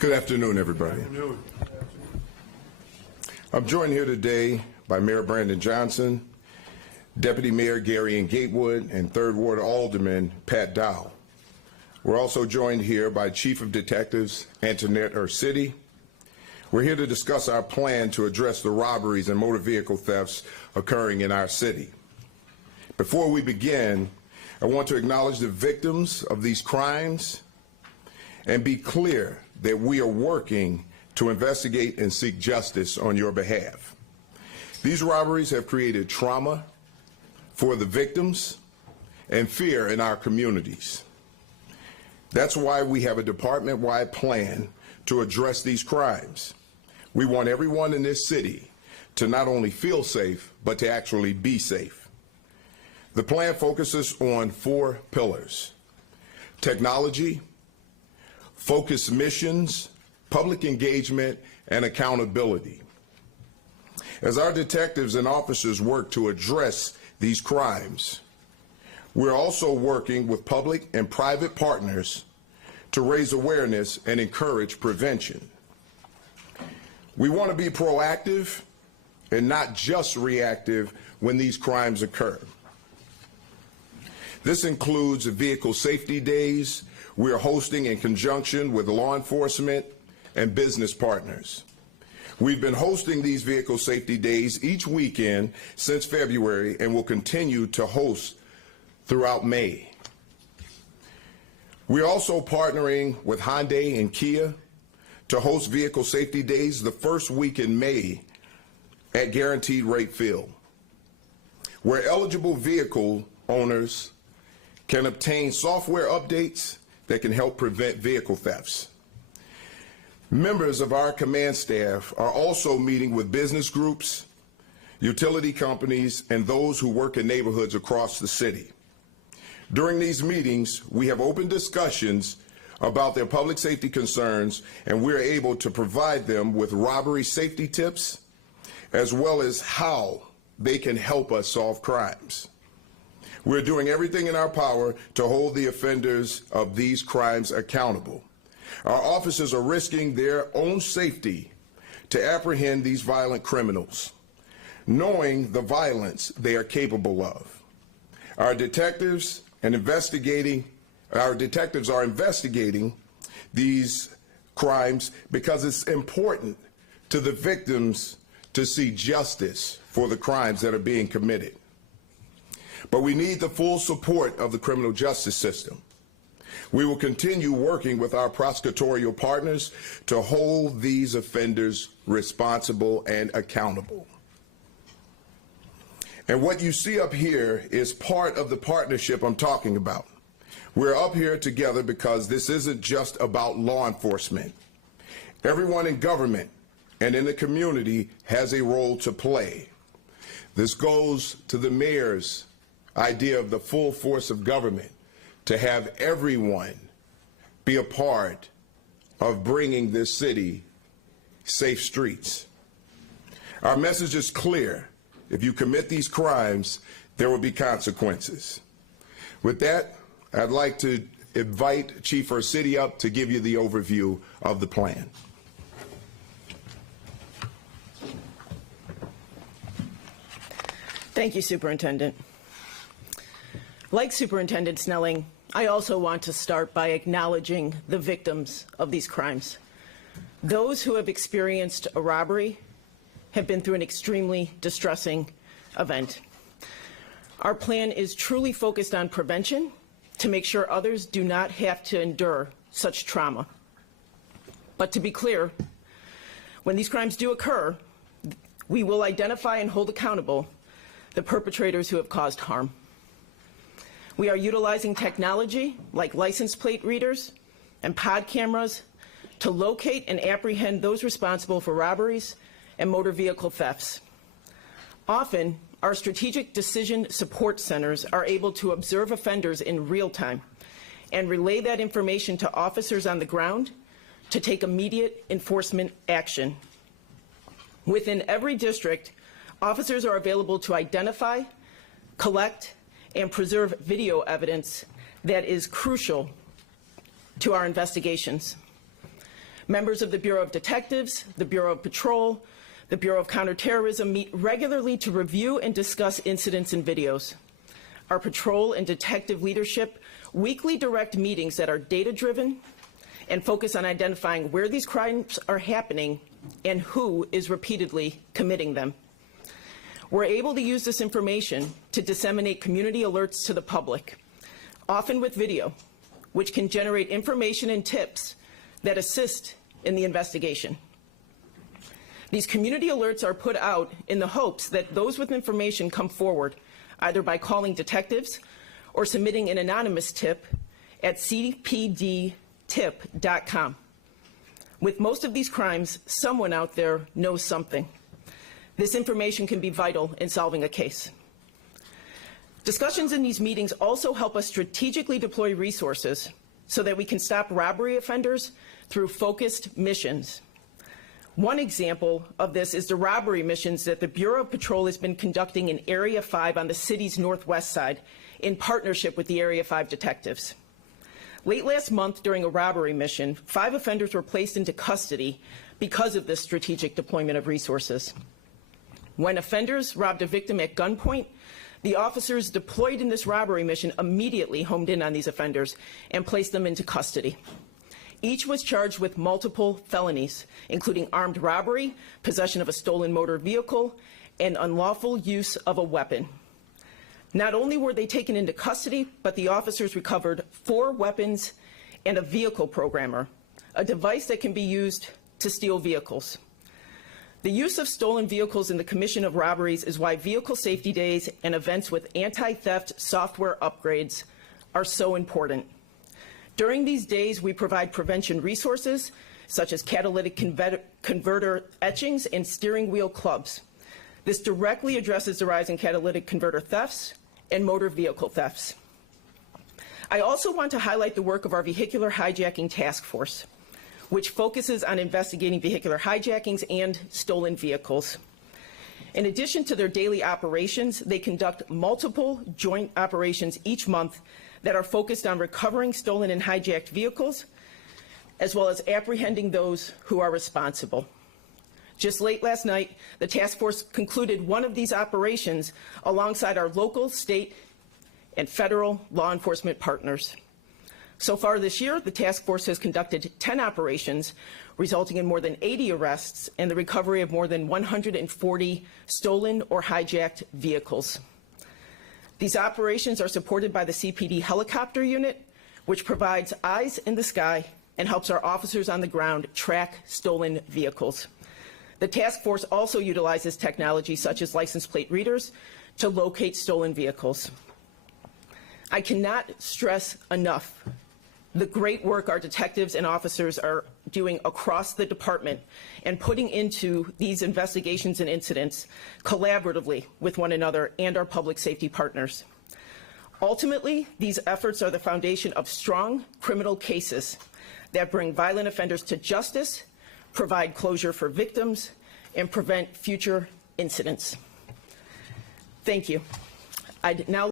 Good afternoon, everybody. I'm joined here today by Mayor Brandon Johnson, Deputy Mayor Gary and Gatewood, and 3rd Ward Alderman Pat Dow. We're also joined here by Chief of Detectives Antoinette Urcidi. We're here to discuss our plan to address the robberies and motor vehicle thefts occurring in our city. Before we begin, I want to acknowledge the victims of these crimes and be clear that we are working to investigate and seek justice on your behalf. These robberies have created trauma for the victims and fear in our communities. That's why we have a department-wide plan to address these crimes. We want everyone in this city to not only feel safe, but to actually be safe. The plan focuses on 4 pillars: technology, focused missions, public engagement, and accountability. As our detectives and officers work to address these crimes, we're also working with public and private partners to raise awareness and encourage prevention. We want to be proactive and not just reactive when these crimes occur. This includes vehicle safety days we are hosting in conjunction with law enforcement and business partners. We've been hosting these vehicle safety days each weekend since February and will continue to host throughout May. We're also partnering with Hyundai and Kia to host vehicle safety days the first week in May at Guaranteed Rate Field, where eligible vehicle owners can obtain software updates that can help prevent vehicle thefts. Members of our command staff are also meeting with business groups, utility companies, and those who work in neighborhoods across the city. During these meetings, we have open discussions about their public safety concerns, and we're able to provide them with robbery safety tips, as well as how they can help us solve crimes. We're doing everything in our power to hold the offenders of these crimes accountable. Our officers are risking their own safety to apprehend these violent criminals, knowing the violence they are capable of. Our detectives are investigating these crimes because it's important to the victims to see justice for the crimes that are being committed. But we need the full support of the criminal justice system. We will continue working with our prosecutorial partners to hold these offenders responsible and accountable. And what you see up here is part of the partnership I'm talking about. We're up here together because this isn't just about law enforcement. Everyone in government and in the community has a role to play. This goes to the mayor's idea of the full force of government, to have everyone be a part of bringing this city safe streets. Our message is clear. If you commit these crimes, there will be consequences. With that, I'd like to invite Chief Urcidi up to give you the overview of the plan. Thank you, Superintendent. Like Superintendent Snelling, I also want to start by acknowledging the victims of these crimes. Those who have experienced a robbery have been through an extremely distressing event. Our plan is truly focused on prevention to make sure others do not have to endure such trauma. But to be clear, when these crimes do occur, we will identify and hold accountable the perpetrators who have caused harm. We are utilizing technology like license plate readers and pod cameras to locate and apprehend those responsible for robberies and motor vehicle thefts. Often, our strategic decision support centers are able to observe offenders in real time and relay that information to officers on the ground to take immediate enforcement action. Within every district, officers are available to identify, collect, and preserve video evidence that is crucial to our investigations. Members of the Bureau of Detectives, the Bureau of Patrol, the Bureau of Counterterrorism meet regularly to review and discuss incidents and videos. Our patrol and detective leadership weekly direct meetings that are data-driven and focus on identifying where these crimes are happening and who is repeatedly committing them. We're able to use this information to disseminate community alerts to the public, often with video, which can generate information and tips that assist in the investigation. These community alerts are put out in the hopes that those with information come forward, either by calling detectives or submitting an anonymous tip at cpdtip.com. With most of these crimes, someone out there knows something. This information can be vital in solving a case. Discussions in these meetings also help us strategically deploy resources so that we can stop robbery offenders through focused missions. One example of this is the robbery missions that the Bureau of Patrol has been conducting in Area 5 on the city's northwest side in partnership with the Area 5 detectives. Late last month, during a robbery mission, 5 offenders were placed into custody because of this strategic deployment of resources. When offenders robbed a victim at gunpoint, the officers deployed in this robbery mission immediately homed in on these offenders and placed them into custody. Each was charged with multiple felonies, including armed robbery, possession of a stolen motor vehicle, and unlawful use of a weapon. Not only were they taken into custody, but the officers recovered 4 weapons and a vehicle programmer, a device that can be used to steal vehicles. The use of stolen vehicles in the commission of robberies is why vehicle safety days and events with anti-theft software upgrades are so important. During these days, we provide prevention resources, such as catalytic converter etchings and steering wheel clubs. This directly addresses the rise in catalytic converter thefts and motor vehicle thefts. I also want to highlight the work of our Vehicular Hijacking Task Force, which focuses on investigating vehicular hijackings and stolen vehicles. In addition to their daily operations, they conduct multiple joint operations each month that are focused on recovering stolen and hijacked vehicles, as well as apprehending those who are responsible. Just late last night, the task force concluded one of these operations alongside our local, state, and federal law enforcement partners. So far this year, the task force has conducted 10 operations, resulting in more than 80 arrests and the recovery of more than 140 stolen or hijacked vehicles. These operations are supported by the CPD helicopter unit, which provides eyes in the sky and helps our officers on the ground track stolen vehicles. The task force also utilizes technology such as license plate readers to locate stolen vehicles. I cannot stress enough the great work our detectives and officers are doing across the department and putting into these investigations and incidents collaboratively with one another and our public safety partners. Ultimately, these efforts are the foundation of strong criminal cases that bring violent offenders to justice, provide closure for victims, and prevent future incidents. Thank you. I'd now